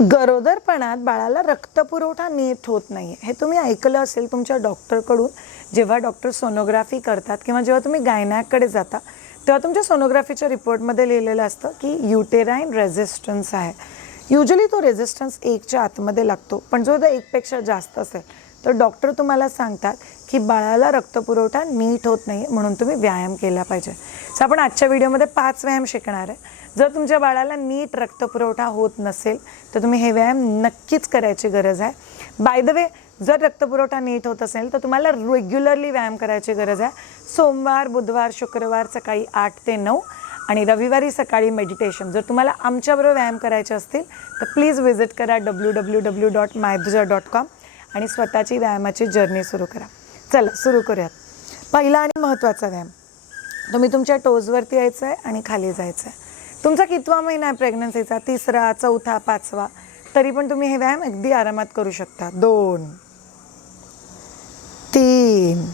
गरोदरपणात बाळाला रक्तपुरवठा नीट होत नाही हे तुम्ही ऐकलं असेल तुमच्या डॉक्टरकडून जेव्हा डॉक्टर सोनोग्राफी करतात किंवा जेव्हा तुम्ही गायनॅककडे जाता तेव्हा तुमच्या सोनोग्राफीच्या रिपोर्टमध्ये लिहिलेलं असतं की युटेराईन रेझिस्टन्स आहे. युजली तो रेझिस्टन्स एकच्या आतमध्ये लागतो पण जो जर एकपेक्षा जास्त असेल तर डॉक्टर तुम्हाला सांगतात की बाळाला रक्तपुरवठा नीट होत नाही म्हणून तुम्ही व्यायाम केला पाहिजे. सो आपण आजच्या व्हिडिओमध्ये पाच व्यायाम शिकणार आहे. जर तुमच्या बाळाला नीट रक्तपुरवठा होत नसेल तर तुम्ही हे व्यायाम नक्कीच करायची गरज आहे. बाय द वे जर रक्तपुरवठा नीट होत असेल तर तुम्हाला रेग्युलरली व्यायाम करायची गरज आहे. सोमवार बुधवार शुक्रवार सकाळी आठ ते नऊ आणि रविवारी सकाळी मेडिटेशन जर तुम्हाला आमच्याबरोबर व्यायाम करायचे असतील तर प्लीज व्हिजिट करा डब्ल्यू डब्ल्यू डब्ल्यू डॉट मायदुजा डॉट कॉम आणि स्वतःची व्यायामाची जर्नी सुरू करा. चला सुरू करूयात. पहिला आणि महत्त्वाचा व्यायाम. तुम्ही तुमच्या टोजवरती यायचं आहे आणि खाली जायचं आहे तुमचा कितवा महिना आहे प्रेग्नन्सीचा तिसरा चौथा पाचवा? तरी पण तुम्ही हे व्यायाम अगदी आरामात करू शकता. दोन तीन.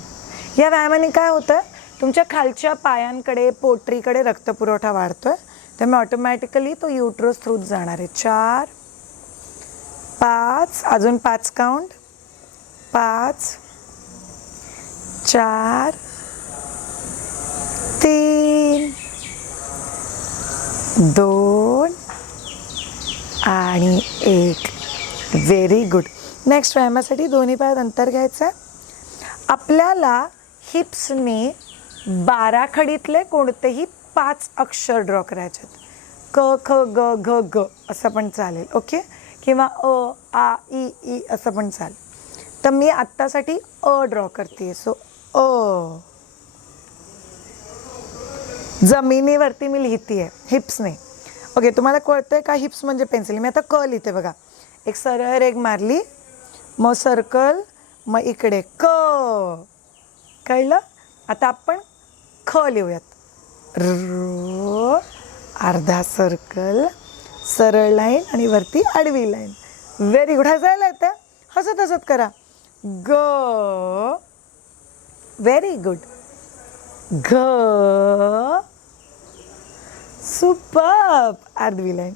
या व्यायामाने काय होतं? तुमच्या खालच्या पायांकडे पोटरीकडे रक्तपुरवठा वाढतोय. त्यामुळे ऑटोमॅटिकली तो युट्रोस थ्रूच जाणार आहे. चार पाच अजून पाच काउंट पाच चार तीन. दोन आणि एक. व्हेरी गुड नेक्स्ट व्यायामासाठी दोन्ही पायात अंतर घ्यायचं. आहे आपल्याला हिप्सने बाराखडीतले कोणतेही पाच अक्षर ड्रॉ करायचे आहेत. क ख ग घ ग असं पण चालेल ओके किंवा अ आ ई ई असं पण चालेल. तर मी आत्तासाठी अ ड्रॉ करते. सो अ. जमिनीवरती मी लिहिते आहे हिप्सने ओके तुम्हाला कळतं आहे का हिप्स म्हणजे पेन्सिल मी आता क लिहिते बघा. एक सरळ रेग मारली मग सर्कल मग इकडे. क कळलं? आता आपण ख लिहूयात र अर्धा सर्कल सरळ लाईन आणि वरती आडवी लाईन व्हेरी गुड हसायला येतं हसत हसत करा. ग व्हेरी गुड घ सुपर आर्धवी लाईन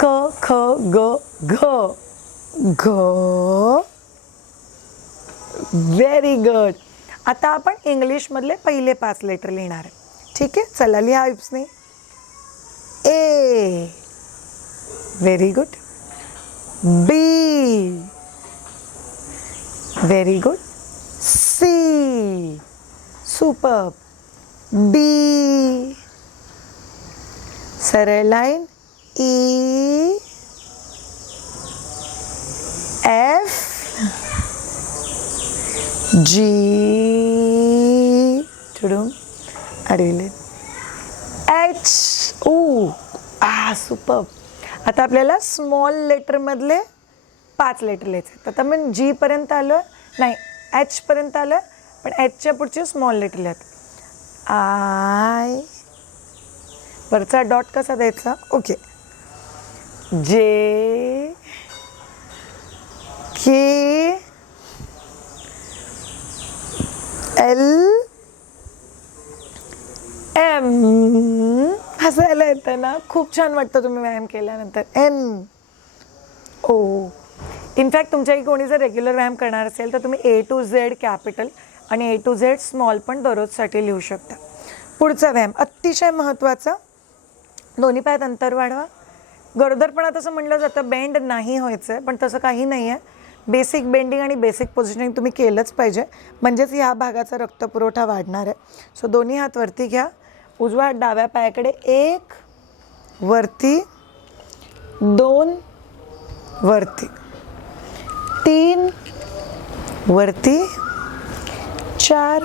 क ख ग घ घ व्हेरी गुड आता आपण इंग्लिशमधले पहिले पाच लेटर लिहिणार आहे. ठीक आहे? चला लिहा इप्सने A very good B very good C super B. सरळ लाईन. ई एफ जी ठेवून अडविले. एच ओ आ सुपर. आता आपल्याला स्मॉल लेटरमधले पाच लेटर लिहायचे आहेत. आता मी जीपर्यंत आलो नाही एचपर्यंत आलो पण एचच्या पुढचे स्मॉल लेटर लिहायचं आय. वरचा डॉट कसा द्यायचा? ओके. जे के एल एम. हसायला येतं ना? खूप छान वाटतं तुम्ही व्यायाम केल्यानंतर. एन. ओ. इनफॅक्ट तुमच्याही कोणी जर रेग्युलर व्यायाम करणार असेल तर तुम्ही ए टू झेड कॅपिटल आणि ए टू झेड स्मॉल पण दररोजसाठी लिहू शकता. पुढचा व्यायाम अतिशय महत्त्वाचा. दोन्ही पायात अंतर वाढवा. गरोदरपणात असं म्हटलं जातं बेंड नाही व्हायचं आहे पण तसं काही नाही आहे बेसिक बेंडिंग आणि बेसिक पोझिशनिंग तुम्ही केलंच पाहिजे. म्हणजेच ह्या भागाचा रक्तपुरवठा वाढणार आहे. सो दोन्ही हात वरती घ्या. उजवा हात डाव्या पायाकडे एक वरती दोन वरती तीन वरती चार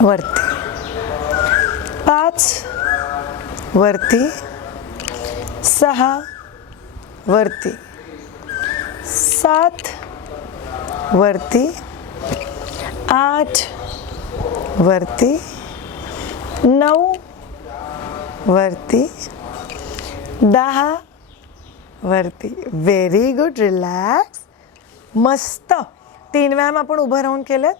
वरती. पाच वरती. सहा वरती. सात वरती. आठ वरती. नऊ वरती. दहा वरती. व्हेरी गुड रिलॅक्स मस्त. तीन व्यायाम आपण उभं राहून केलेत.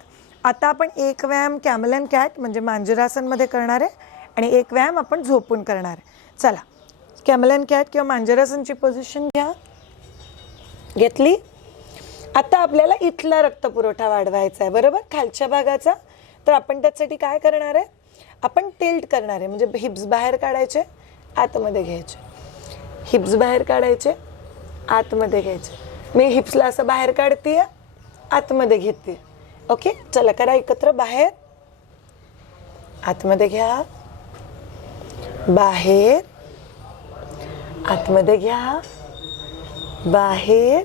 आता आपण एक व्यायाम कॅमल अँड कॅट म्हणजे मांजरासनमध्ये करणार आहे आणि एक व्यायाम आपण झोपून करणार आहे. चला कॅमलन कॅट किंवा मांजरासनची पोझिशन घ्या. घेतली? आता आपल्याला इथला रक्तपुरवठा वाढवायचा आहे बरोबर? खालच्या भागाचा. तर आपण त्यासाठी काय करणार आहे? आपण टिल्ट करणार आहे म्हणजे हिप्स बाहेर काढायचे आतमध्ये घ्यायचे. हिप्स बाहेर काढायचे आतमध्ये घ्यायचे. मी हिप्सला असं बाहेर काढते आतमध्ये घेते ओके चला करा एकत्र बाहेर. आतमध्ये घ्या. बाहेर. आतमध्ये घ्या. बाहेर.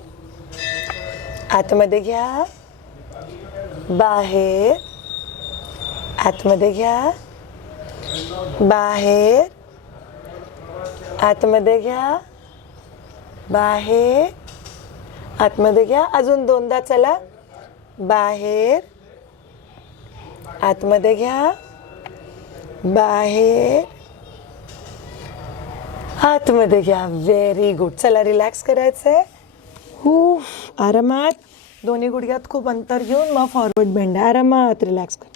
आतमध्ये घ्या. बाहेर. आतमध्ये घ्या. बाहेर. आतमध्ये घ्या. बाहेर. आतमध्ये घ्या. अजून दोनदा चला. बाहेर. आतमध्ये घ्या. बाहेर. आतमध्ये घ्या. व्हेरी गुड चला रिलॅक्स करायचं आहे हू आरामात. दोन्ही गुडघ्यात खूप अंतर घेऊन मग फॉरवर्ड बेंड आरामात रिलॅक्स कर.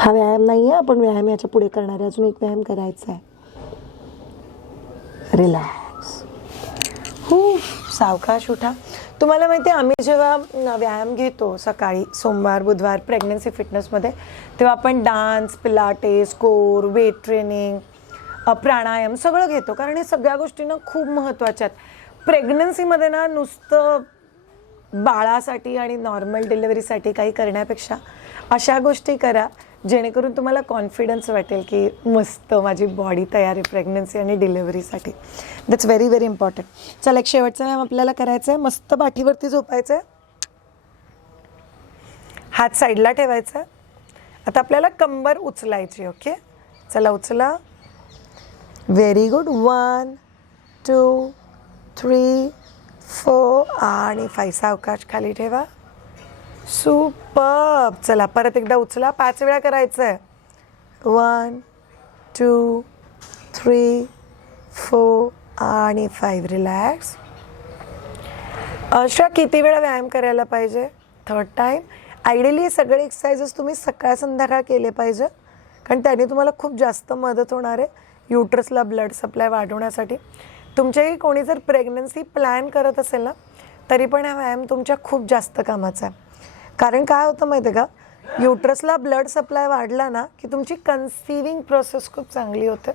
हा व्यायाम नाही आहे आपण व्यायाम याच्यापुढे करणार आहे. अजून एक व्यायाम करायचा आहे रिलॅक्स हू सावकाश उठा. तुम्हाला माहिती आहे आम्ही जेव्हा व्यायाम घेतो सकाळी सोमवार बुधवार प्रेग्नन्सी फिटनेसमध्ये तेव्हा आपण dance Pilates core weight training pranayama सगळं घेतो. कारण हे सगळ्या गोष्टी ना खूप महत्त्वाच्या आहेत. प्रेग्नन्सीमध्ये ना नुसतं बाळासाठी आणि नॉर्मल डिलिव्हरीसाठी काही करण्यापेक्षा अशा गोष्टी करा जेणेकरून तुम्हाला कॉन्फिडन्स वाटेल की मस्त माझी बॉडी तयार आहे प्रेग्नन्सी आणि डिलिव्हरीसाठी दॅट्स व्हेरी व्हेरी इम्पॉर्टंट चला एक शेवटचा व्यायाम आपल्याला करायचं आहे मस्त पाठीवरती झोपायचं आहे हात साईडला ठेवायचा आता आपल्याला कंबर उचलायची ओके चला उचला. Very good one two three four आणि फाय सावकाश खाली ठेवा. सुपर चला परत एकदा उचला. पाच वेळा करायचं आहे वन टू थ्री फोर आणि फाईव्ह रिलॅक्स अशा किती वेळा व्यायाम करायला पाहिजे? थर्ड टाईम आयडियली सगळे एक्सरसाइजेस तुम्ही सकाळ संध्याकाळ केले पाहिजे. कारण त्याने तुम्हाला खूप जास्त मदत होणार आहे. युट्रसला ब्लड सप्लाय वाढवण्यासाठी. तुमच्याही कोणी जर प्रेग्नन्सी प्लॅन करत असेल ना तरी पण हा व्यायाम तुमच्या खूप जास्त कामाचा आहे. कारण काय होतं माहिती आहे का? युट्रसला ब्लड सप्लाय वाढला ना की तुमची कन्सिविंग प्रोसेस खूप चांगली होते.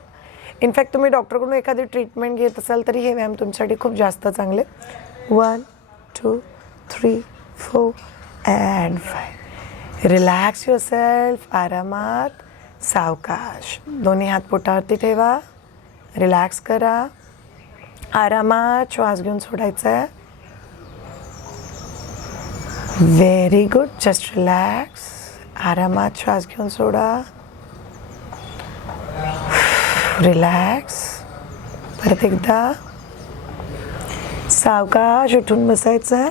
इनफॅक्ट तुम्ही डॉक्टरकडून एखादी ट्रीटमेंट घेत असाल तरी हे व्यायाम तुमच्यासाठी खूप जास्त चांगले. One two three four and five relax yourself आरामात सावकाश. दोन्ही हात पोटावरती ठेवा. रिलॅक्स करा. आरामात श्वास घेऊन सोडायचा आहे व्हेरी गुड जस्ट रिलॅक्स आरामात श्वास घेऊन सोडा रिलॅक्स परत एकदा. सावकाश उठून बसायचं आहे.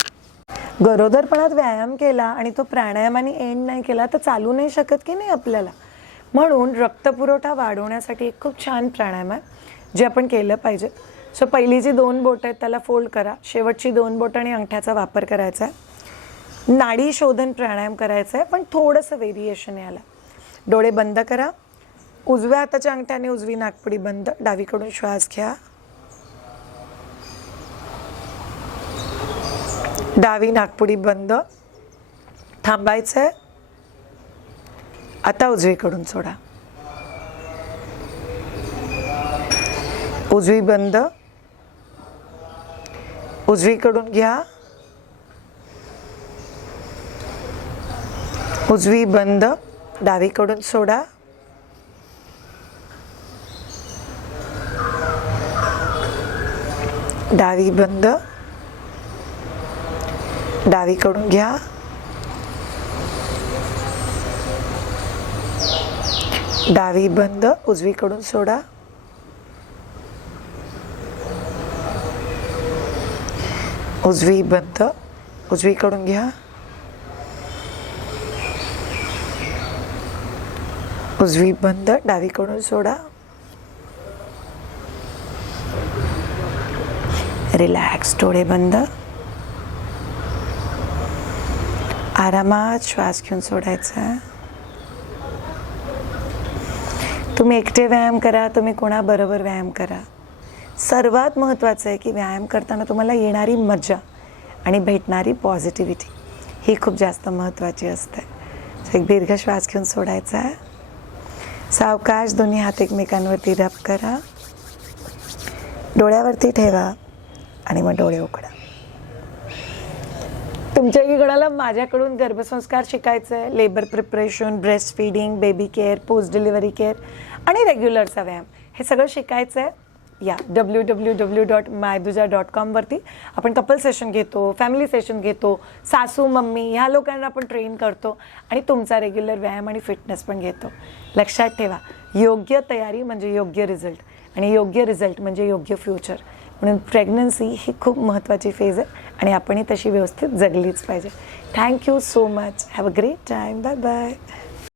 गरोदरपणात व्यायाम केला आणि तो प्राणायामाने एंड नाही केला तर चालू नाही शकत की नाही आपल्याला? म्हणून रक्तपुरवठा वाढवण्यासाठी एक खूप छान प्राणायाम आहे जे आपण केलं पाहिजे. सो पहिली जी दोन बोट आहेत त्याला फोल्ड करा. शेवटची दोन बोट आणि अंगठ्याचा वापर करायचा आहे. नाडी शोधन प्राणायाम करायचा आहे पण थोडंसं व्हेरिएशन याला डोळे बंद करा. उजव्या हाताच्या अंगठ्याने उजवी नागपुडी बंद. डावीकडून श्वास घ्या. डावी नागपुडी बंद. थांबायचं आहे आता उजवीकडून सोडा. उजवी बंद. उजवीकडून घ्या. उजवी बंद डावीकडून सोडा. डावी बंद डावीकडून घ्या. डावी बंद उजवीकडून सोडा. उजवी बंद उजवीकडून घ्या. उजवी बंद डावीकडून सोडा. रिलॅक्स डोळे बंद. आरामात श्वास घेऊन सोडायचा. तुम्ही एकटे व्यायाम करा तुम्ही कोणाबरोबर व्यायाम करा. सर्वात महत्त्वाचं आहे की व्यायाम करताना तुम्हाला येणारी मजा आणि भेटणारी पॉझिटिव्हिटी ही खूप जास्त महत्त्वाची असते. एक दीर्घ श्वास घेऊन सोडायचा. आहे सावकाश दोन्ही हात एकमेकांवरती रब करा. डोळ्यावरती ठेवा आणि मग डोळे उघडा. तुमच्या इकडाला माझ्याकडून गर्भसंस्कार शिकायचं आहे labour preparation breast feeding baby care post delivery care आणि रेग्युलरचा व्यायाम. हे सगळं शिकायचं आहे या डब्ल्यू डब्ल्यू डब्ल्यू डॉट मायदुजा डॉट कॉमवरती आपण कपल सेशन घेतो फॅमिली सेशन घेतो सासू मम्मी ह्या लोकांना आपण ट्रेन करतो आणि तुमचा रेग्युलर व्यायाम आणि फिटनेस पण घेतो. लक्षात ठेवा योग्य तयारी म्हणजे योग्य रिझल्ट आणि योग्य रिझल्ट म्हणजे योग्य फ्युचर म्हणून प्रेग्नन्सी ही खूप महत्त्वाची फेज आहे आणि आपणही तशी व्यवस्थित जगलीच पाहिजे. Thank you so much have a great time bye bye